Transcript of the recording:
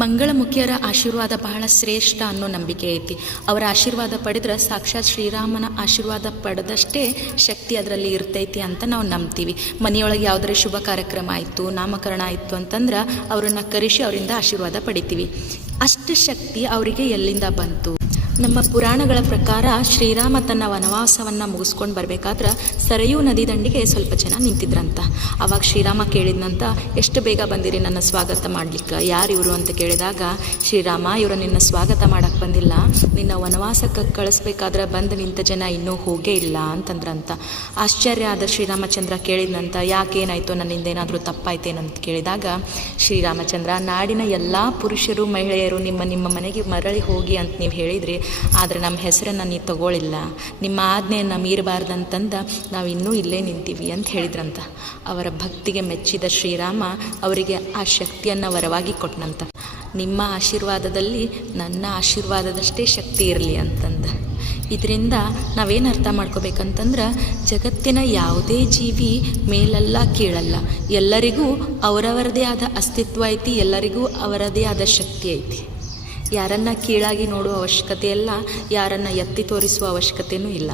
ಮಂಗಳಮುಖಿಯರ ಆಶೀರ್ವಾದ ಬಹಳ ಶ್ರೇಷ್ಠ ಅನ್ನೋ ನಂಬಿಕೆ ಐತಿ. ಅವರ ಆಶೀರ್ವಾದ ಪಡೆದ್ರೆ ಸಾಕ್ಷಾತ್ ಶ್ರೀರಾಮನ ಆಶೀರ್ವಾದ ಪಡೆದಷ್ಟೇ ಶಕ್ತಿ ಅದರಲ್ಲಿ ಇರ್ತೈತಿ ಅಂತ ನಾವು ನಂಬ್ತೀವಿ. ಮನೆಯೊಳಗೆ ಯಾವುದೇ ಶುಭ ಕಾರ್ಯಕ್ರಮ ಆಯಿತು, ನಾಮಕರಣ ಆಯಿತು ಅಂತಂದ್ರೆ ಅವರನ್ನು ಕರೆಸಿ ಅವರಿಂದ ಆಶೀರ್ವಾದ ಪಡಿತೀವಿ. ಅಷ್ಟು ಶಕ್ತಿ ಅವರಿಗೆ ಎಲ್ಲಿಂದ ಬಂತು? ನಮ್ಮ ಪುರಾಣಗಳ ಪ್ರಕಾರ ಶ್ರೀರಾಮ ತನ್ನ ವನವಾಸವನ್ನು ಮುಗಿಸ್ಕೊಂಡು ಬರಬೇಕಾದ್ರೆ ಸರಯೂ ನದಿ ದಂಡಿಗೆ ಸ್ವಲ್ಪ ಜನ ನಿಂತಿದ್ರಂತ. ಆವಾಗ ಶ್ರೀರಾಮ ಕೇಳಿದ್ನಂತ, ಎಷ್ಟು ಬೇಗ ಬಂದಿರಿ ನನ್ನ ಸ್ವಾಗತ ಮಾಡ್ಲಿಕ್ಕೆ, ಯಾರು ಇವರು ಅಂತ ಕೇಳಿದಾಗ, ಶ್ರೀರಾಮ ಇವರು ನಿನ್ನ ಸ್ವಾಗತ ಮಾಡೋಕ್ಕೆ ಬಂದಿಲ್ಲ, ನಿನ್ನ ವನವಾಸಕ್ಕೆ ಕಳಿಸ್ಬೇಕಾದ್ರೆ ಬಂದು ನಿಂತ ಜನ ಇನ್ನೂ ಹೋಗೇ ಇಲ್ಲ ಅಂತಂದ್ರಂತ. ಆಶ್ಚರ್ಯ ಆದ ಶ್ರೀರಾಮಚಂದ್ರ ಕೇಳಿದ್ನಂತ, ಯಾಕೇನಾಯಿತು, ನನ್ನಿಂದ ಏನಾದರೂ ತಪ್ಪಾಯ್ತೇನಂತ ಕೇಳಿದಾಗ ಶ್ರೀರಾಮಚಂದ್ರ, ನಾಡಿನ ಎಲ್ಲ ಪುರುಷರು ಮಹಿಳೆಯರು ನಿಮ್ಮ ಮನೆಗೆ ಮರಳಿ ಹೋಗಿ ಅಂತ ನೀವು ಹೇಳಿದ್ರಿ, ಆದರೆ ನಮ್ಮ ಹೆಸರನ್ನು ನೀವು ತಗೊಳ್ಳಿಲ್ಲ, ನಿಮ್ಮ ಆಜ್ಞೆಯನ್ನು ಮೀರಬಾರ್ದಂತಂದ ನಾವು ಇನ್ನೂ ಇಲ್ಲೇ ನಿಂತೀವಿ ಅಂತ ಹೇಳಿದ್ರಂತ. ಅವರ ಭಕ್ತಿಗೆ ಮೆಚ್ಚಿದ ಶ್ರೀರಾಮ ಅವರಿಗೆ ಆ ಶಕ್ತಿಯನ್ನು ವರವಾಗಿ ಕೊಟ್ಟನಂತ. ನಿಮ್ಮ ಆಶೀರ್ವಾದದಲ್ಲಿ ನನ್ನ ಆಶೀರ್ವಾದದಷ್ಟೇ ಶಕ್ತಿ ಇರಲಿ ಅಂತಂದ. ಇದರಿಂದ ನಾವೇನು ಅರ್ಥ ಮಾಡ್ಕೋಬೇಕಂತಂದ್ರೆ, ಜಗತ್ತಿನ ಯಾವುದೇ ಜೀವಿ ಮೇಲಲ್ಲ ಕೀಳಲ್ಲ, ಎಲ್ಲರಿಗೂ ಅವರವರದೇ ಆದ ಅಸ್ತಿತ್ವ ಐತಿ, ಎಲ್ಲರಿಗೂ ಅವರದೇ ಆದ ಶಕ್ತಿ ಐತಿ. ಯಾರನ್ನು ಕೀಳಾಗಿ ನೋಡುವ ಅವಶ್ಯಕತೆ ಇಲ್ಲ, ಯಾರನ್ನು ಎತ್ತಿ ತೋರಿಸುವ ಅವಶ್ಯಕತೆಯೂ ಇಲ್ಲ.